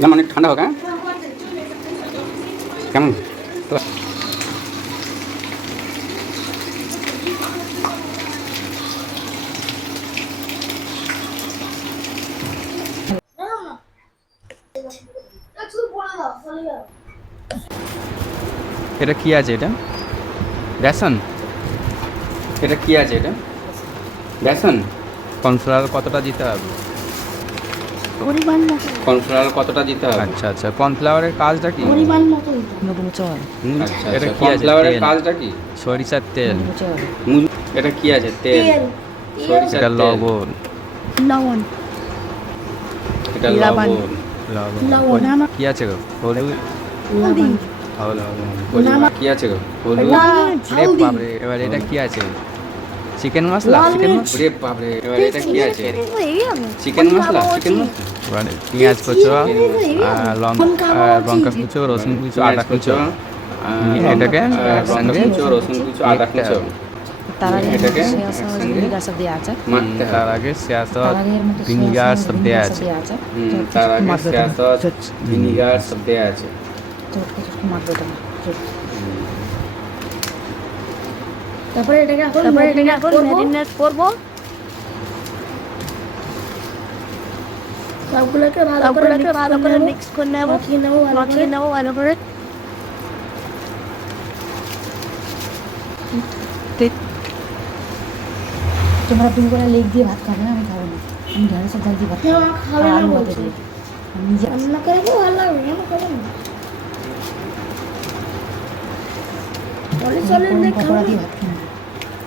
যেমন অনেক ঠান্ডা হোক। হ্যাঁ কেমন তো এটা কি আছে? এটা বেসন? এটা কি আছে? এটা বেসন। কর্নফ্লাওয়ার কতটা দিতে হবে? পরিমাণ মতো। কর্নফ্লাওয়ার কতটা দিতে হবে? আচ্ছা আচ্ছা, কর্নফ্লাওয়ারের কাজটা কি? পরিমাণ মতো আচ্ছা এটা আচ্ছা, কি আছে? কর্নফ্লাওয়ারের তেল, কাজটা কি? সরিষার তেল। এটা কি আছে? তেল, তেল, সরিষার এটা তেল। লবণ। লবণ, এটা লবণ। লবণ। লবণ। কি আছে গো? হলুদ। লবণ, পরিমাণ কি আছে গো? হলুদ। রে বাপরে, এবার এটা কি আছে? চিকেন মশলা। চিকেন মশলা। ওরে বাপরে, এবার এটা কি আছে? চিকেন চিকেন মশলা। চিকেন মশলা। এবারে পেঁয়াজ কুচো, লঙ্কা কুচো, রসুন কুচো, আদা কুচো, এটাকে লঙ্কা একসঙ্গে কুচো, রসুন কুচো, আদা কুচো তার আগে এটাকে সয়া সস ভিনিগার সব দেওয়া আছে। মাখতে তার হবে। আগে সয়া তার সস, আগে এর মধ্যে ভিনিগার সব দেওয়া আছে। তার আগে সয়া সস, ভিনিগার সব দেওয়া আছে। চটকে চটকে মাখবে এটা। তারপরে এটাকে এখন ম্যারিনেট করব। সবগুলোকে ভালো করে মিক্স করে নেব, মাখিয়ে নেব ভালো করে। তোমরা দুপুরে লেগ দিয়ে ভাত খাবে না, আমি খাবো না। আমি ঢেঁড়সের ডাল দিয়ে ভাত খাবো। খাবে না আলু ভাতে বলছি। দিয়ে। আমি নিজে রান্না করে ভালো লাগবে, রান্না করে না। চলে গরম দেখ পকোড়া দিয়ে ভাত খাবো।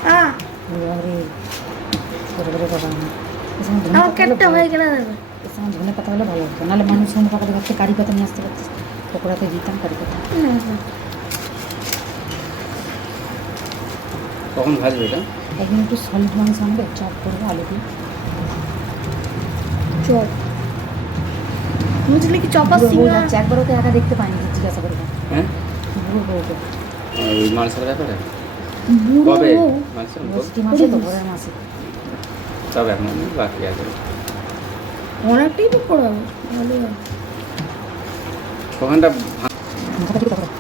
হ্যাঁ, আরে করে করে বাবা আমার। আমার কেটটা হয়ে গেলে দেবে। ধনে পাতা হলে ভালো হতো, নাহলে মানুষ ধনে পাতা ভাবছে কারি পাতা নিয়ে আসতে পারতিস। পকোড়াতে দিতাম কারি পাতা। কখন ভাজবে এটা? একদিন একটু সলিড মাংস আনবে, চপ করবো আলু দিয়ে। চপ বুঝলি কি চপার বুড়ো বউ সিঙ্গা যাচ্ছে, একবার ওকে একা দেখতে পাইনি, জিজ্ঞাসা করবো হ্যাঁ, বুড়ো বউকে। ওই মালসার ব্যাপারে বুড়ো কবে? বউ। মালসার বৃষ্টি মাসে তো পরের মাসে। তবে এখন বাকি আছে। অনেকটাই তো পড়াবো ভালো হয়। ওখানটা মাথাটা ঠিক তারপরে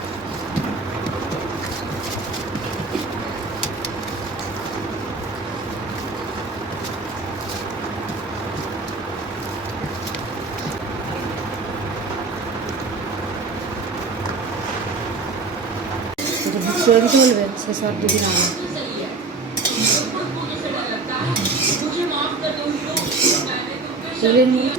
ছেড়ে দিতে বলবে, সে সব যদি না হয়। তুলে নিয়ে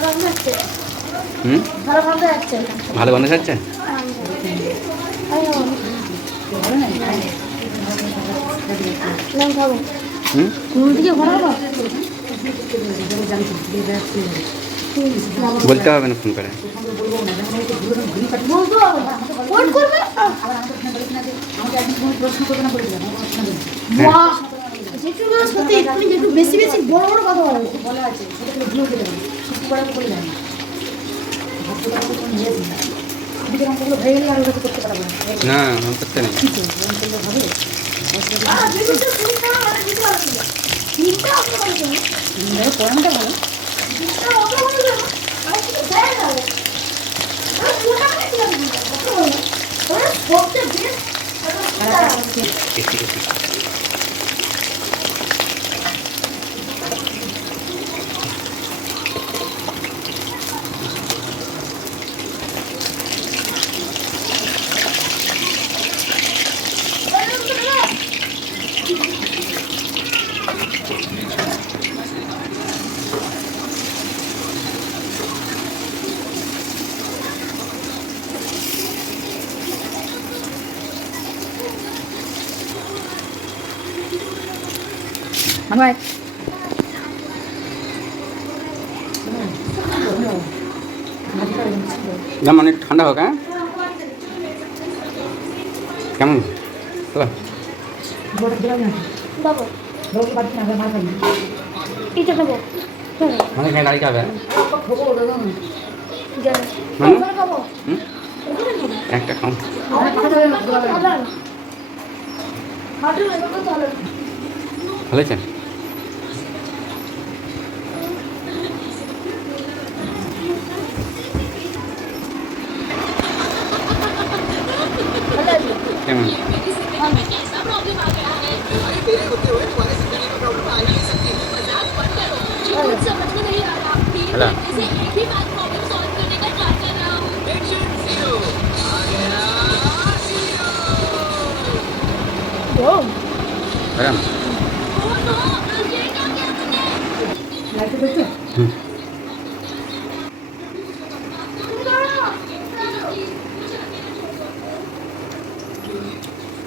হুম ভালো ভালো যাচ্ছে ভালো গন্ধ ছাড়ছে? নাম খাবো হুম কোন দিকে ঘোরাবো বলতে হবে না ফোন করে। বলতে হবে ফোন করবে বাহ যেটুকু সত্যি তুমি একটু বেশি বেশি বড় বড় কথা বলো বলা আছে সেটাকে ভুলে যেতে হবে ছুটি করার বলে জানি এদিকে অঙ্কগুলো হয়ে গেলে আর ওটা করতে পারবো না না আমি করতে নেই। ঠিক আছে ওরকম করলে হবে পড়ানোটা ভালো মানবাই না মানে ঠান্ডা হোক। হ্যাঁ কেমন চলো বাবু এটা খাবো মানে খাই গাড়ি খাবে জানি খাবো হুম একটা খাও। ভালো আছে? কেমন হ্যালো হ্যাঁ হুম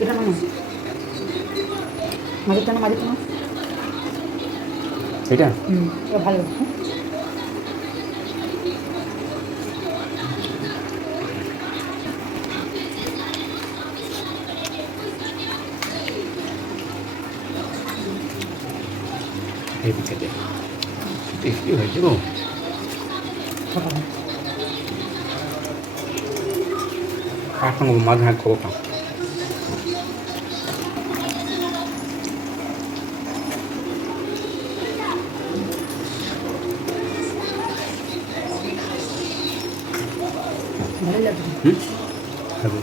এটা মানে মাঝেরটা না মাঝেরটা না এটা এটা ভালো এদিকে দে টেস্টি হয়েছে গো। এখন মাঝে হাত খাবো খাও। ভালোই লাগছে হুম খাবো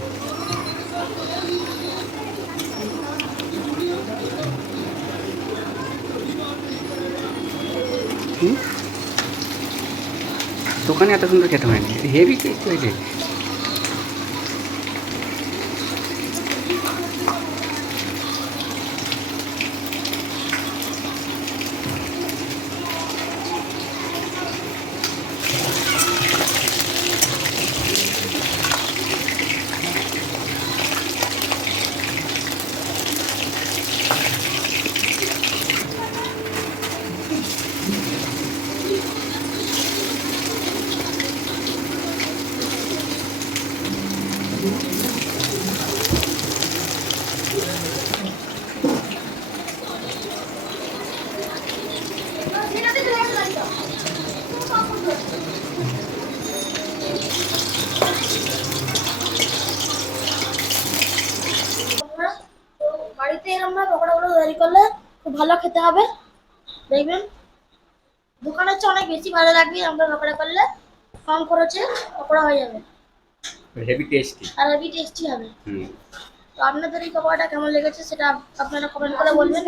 হুম দোকানে এত সুন্দর খেতে হয়নি হেভি টেস্ট হয়েছে। বাড়িতে এরকম না পকোড়াগুলো তৈরি করলে খুব ভালো খেতে হবে দেখবেন দোকানের চেয়ে অনেক বেশি ভালো লাগবে আমরা পকোড়া করলে কম খরচে পকোড়া হয়ে যাবে হেভি টেস্টি আর হেভি টেস্টি হবে হুম তো আপনাদের এই পকোড়াটা কেমন লেগেছে সেটা আপনারা কমেন্ট করে বলবেন